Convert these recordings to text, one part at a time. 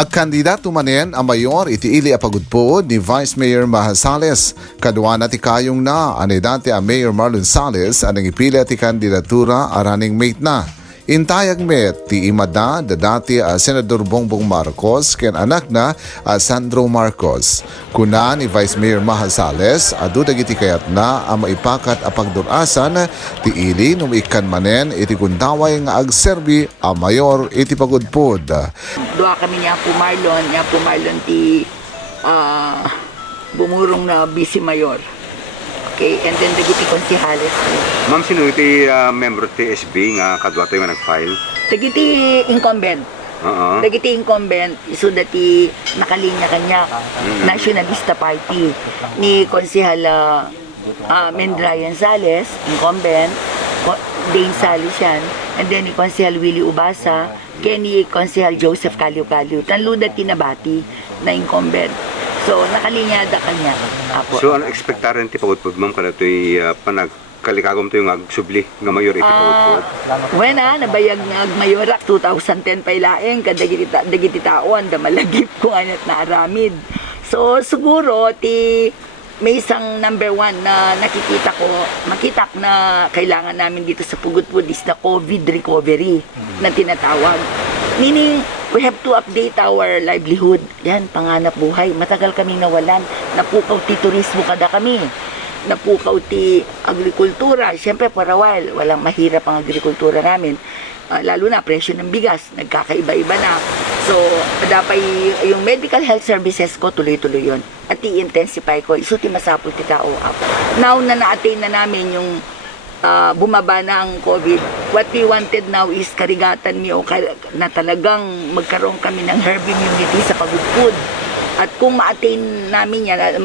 Ag kandidato manen ang mayor iti ili apagudpod ni Vice Mayor Maha Sales. Kadwa na ti kayong na ani dati ang Mayor Marlon Sales anang ipili ti kandidatura araning mate na. Intayag met ti imada da dati a Senador Bongbong Marcos ken anak na a Sandro Marcos. Kuna ni Vice Mayor Maha Sales adu dagiti kayat na ang maipakat a pagdurasan ti ili num ikan manen iti kundaway nga agserbi a mayor iti pagudpod. Doa kami niya po Marlon ti bumurong na vice mayor. Okay, and then dagiti konsihales. Ma'am, sino iti member ti SB nga kadwa tayo nga nag-file? Dagiti incumbent. Dagiti incumbent iso dati nakalinya kanya Nationalista Party ni konsihal Mendrayan Sales, incumbent, Dane Salis yan, and then ni konsihal Willie Ubasa, kaya ni konsihal Joseph Calio-Calio. Tanlo dati nabati na incumbent. So, nakalinyada kanya. Apo. So, ano ekspektaran ti pagudpod, ma'am, kada ito'y panagkalikagom ito yung agsubli nga mayor iti pagudpod? Nabayag nga agmayora 2010 pa ilaeng, kadagiti taon, da malagip ko anat na aramid. So, siguro, may isang number one na makita na kailangan namin dito sa pagudpod is the COVID recovery na tinatawag. Meaning, we have to update our livelihood. Yan, panganap buhay. Matagal kami nawalan. Napukaw ti turismo kada kami. Napukaw ti agrikultura. Siyempre, for a while, walang mahirap ang agrikultura namin. Lalo na, presyo ng bigas. Nagkakaiba-iba na. So, dapat yung medical health services ko, tuloy-tuloy yun. At i-intensify ko. Iso ti masapol ti tao. Now na na-attain na namin yung bumaba na ang COVID. What we wanted now is karigatan niyo na talagang magkaroon kami ng herd immunity sa pagudpod. At kung ma-attain namin yan,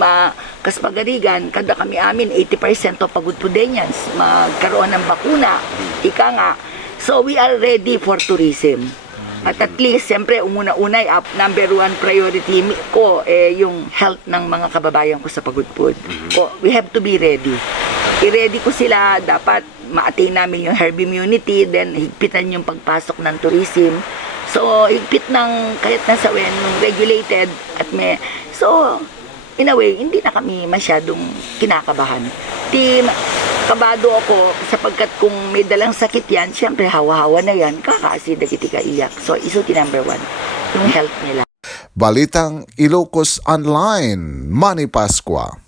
kaspagarigan, kada kami amin, 80% of pagudpodenians, magkaroon ng bakuna, ika nga. So we are ready for tourism. At least, siyempre, umuna-unay, number one priority ko, yung health ng mga kababayan ko sa pagudpod. So, we have to be ready. I-ready ko sila, dapat ma-attain namin yung herd immunity, then higpitan yung pagpasok ng tourism. So, higpit ng kahit nasa yung regulated at so, in a way, hindi na kami masyadong kinakabahan. Kabado ako sapagkat kung may dalang sakit yan, syempre hawa-hawa na yan, kakaasid na kiti kaiyak. So, iso ti number one, yung health nila. Balitang Ilocos Online, Manny Pascua.